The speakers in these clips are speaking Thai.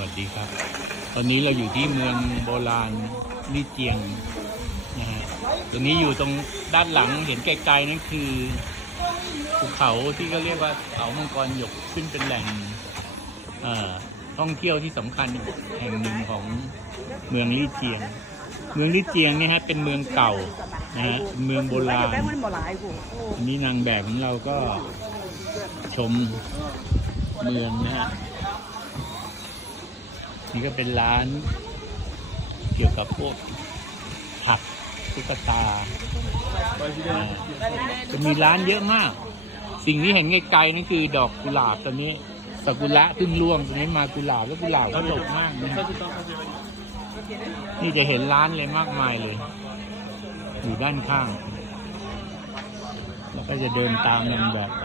วัสดีครับ ตอนนี้เราอยู่ที่เมืองโบราณลี่เจียงนะฮะตรงนี้อยู่ตรงด้านหลังเห็นไกลๆนั่นคือภูเขาที่เขาเรียกว่าเขามังกรหยกขึ้นเป็นแหล่งท่องเที่ยวที่สำคัญแห่งหนึ่งของเมืองลี่เจียง เมืองลี่เจียงเนี่ยฮะเป็นเมืองเก่านะฮะเป็นเมืองโบราณอันนี้นางแบบของเราก็ชมเมืองนะฮะ นี่ก็เป็นร้านเกี่ยวกับพวกผักตุ๊กตา จะมีร้านเยอะมาก สิ่งที่เห็นไกลๆนั่นคือดอกกุหลาบตอนนี้สกุระเพิ่งร่วงตอนนี้มากุหลาบแล้วกุหลาบก็ดกมากนะนี่จะเห็นร้านเลยมากมายเลย อยู่ด้านข้าง แล้วก็จะเดินตามนางแบบไป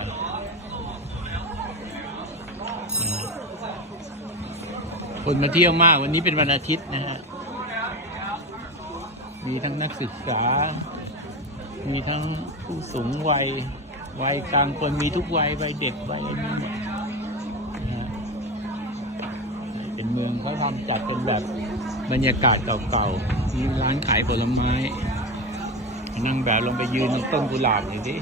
คนมาเที่ยวมากวันนี้เป็นวันอาทิตย์นะฮะ มีทั้งนักศึกษา มีทั้งผู้สูงวัย วัยกลางคนมีทุกวัย วัยเด็ก วัยอะไรมีหมดนะฮะเป็นเมืองเขาทำจัดเป็นแบบบรรยากาศเก่าๆ มีร้านขายผลไม้ นั่งแบบลงไปยืนตรงต้นกุหลาบหน่อยดิ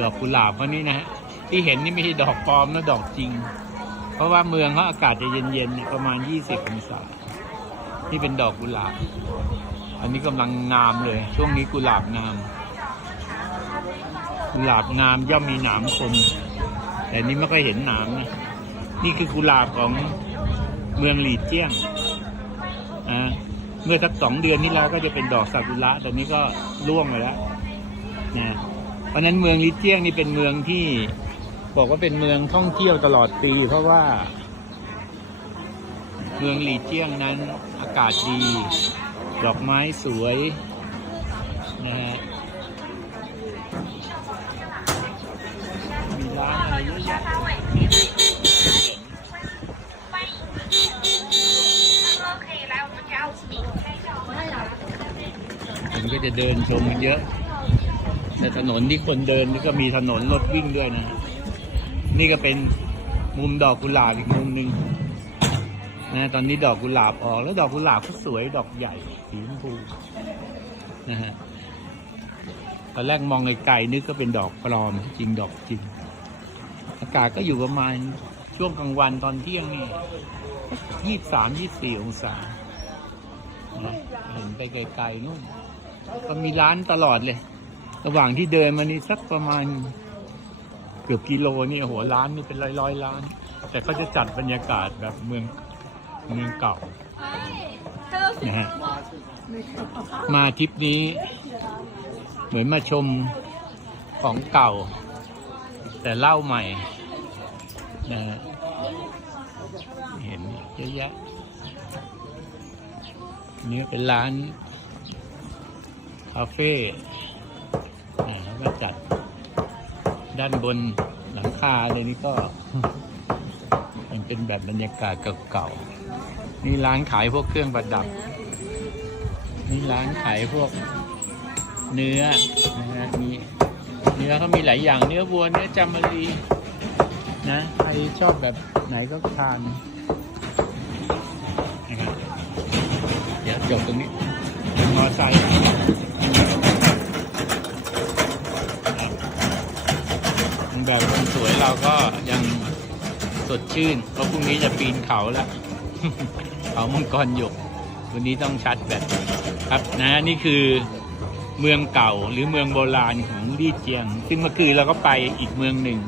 ดอกกุหลาบเขานี่นะฮะ ที่เห็นนี่ไม่ใช่ดอกปลอมนะดอกจริง เพราะว่าเมืองเขาอากาศจะเย็นๆประมาณ 20องศานี่เป็นดอกกุหลาบ อันนี้กำลังงามเลย ช่วงนี้กุหลาบงาม กุหลาบงามย่อมมีหนามคม แต่นี่ไม่ค่อยเห็นหนามนี่นี่คือกุหลาบของเมืองหลีเจี้ยงอ่าเมื่อสักสองเดือนที่แล้วก็จะเป็นดอกซากุระแต่นี้ก็ร่วงไปแล้วนะเพราะฉะนั้นเมืองลิเจียงนี่เป็นเมืองที่ บอกว่าเป็นเมืองท่องเที่ยวตลอดปี เพราะว่า เมืองหลีเจียงนั้นอากาศดี ดอกไม้สวยนะฮะมีร้านอะไรเยอะแยะผมก็จะเดินชมกันเยอะ แต่ถนนที่คนเดินก็มีถนนรถวิ่งด้วยนะ นี่ก็เป็นมุมดอกกุหลาบอีกมุมหนึ่งนะตอนนี้ดอกกุหลาบออก แล้วดอกกุหลาบก็สวยดอกใหญ่สีชมพูนะฮะตอนแรกมองไกลๆนึกก็เป็นดอกปลอมจริงดอกจริง อากาศก็อยู่ประมาณช่วงกลางวันตอนเที่ยงนี่ยี่สามยี่สี่องศาเห็นไปไกลๆนู่นก็มีร้านตลอดเลย ระหว่างที่เดินมานี่สักประมาณ เกือบกิโลนี่โอ้โหร้านนี่เป็นร้อยร้อยร้าน แต่เขาจะจัดบรรยากาศแบบเมืองเมืองเก่านะฮะมาทริปนี้ เหมือนมาชมของเก่า แต่เล่าใหม่นะฮะเห็นเยอะแยะนี่เป็นร้าน คาเฟ่อ่าแล้วก็จัด ด้านบนหลังคาเลยนี่ก็ มันเป็นแบบบรรยากาศเก่าๆ นี่ร้านขายพวกเครื่องประดับ นี่ร้านขายพวกเนื้อนะฮะมีเนื้อเขามีหลายอย่างเนื้อวัวเนื้อจามรีนะใครชอบแบบไหนก็ทานนะครับเดี๋ยวจบตรงนี้มอไซค์ แบบคนสวยเราก็ยังสดชื่น เพราะพรุ่งนี้จะปีนเขาแล้ว เขามังกรหยก วันนี้ต้องชัดแบบครับนะนี่คือเมืองเก่าหรือเมืองโบราณของลี่เจียง ซึ่งเมื่อคืนเราก็ไปอีกเมืองหนึ่ง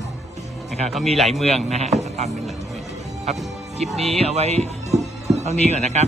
นะครับเขามีหลายเมืองนะฮะเขาทำเป็นหลายเมืองครับคลิปนี้เอาไว้เท่านี้ก่อนนะครับ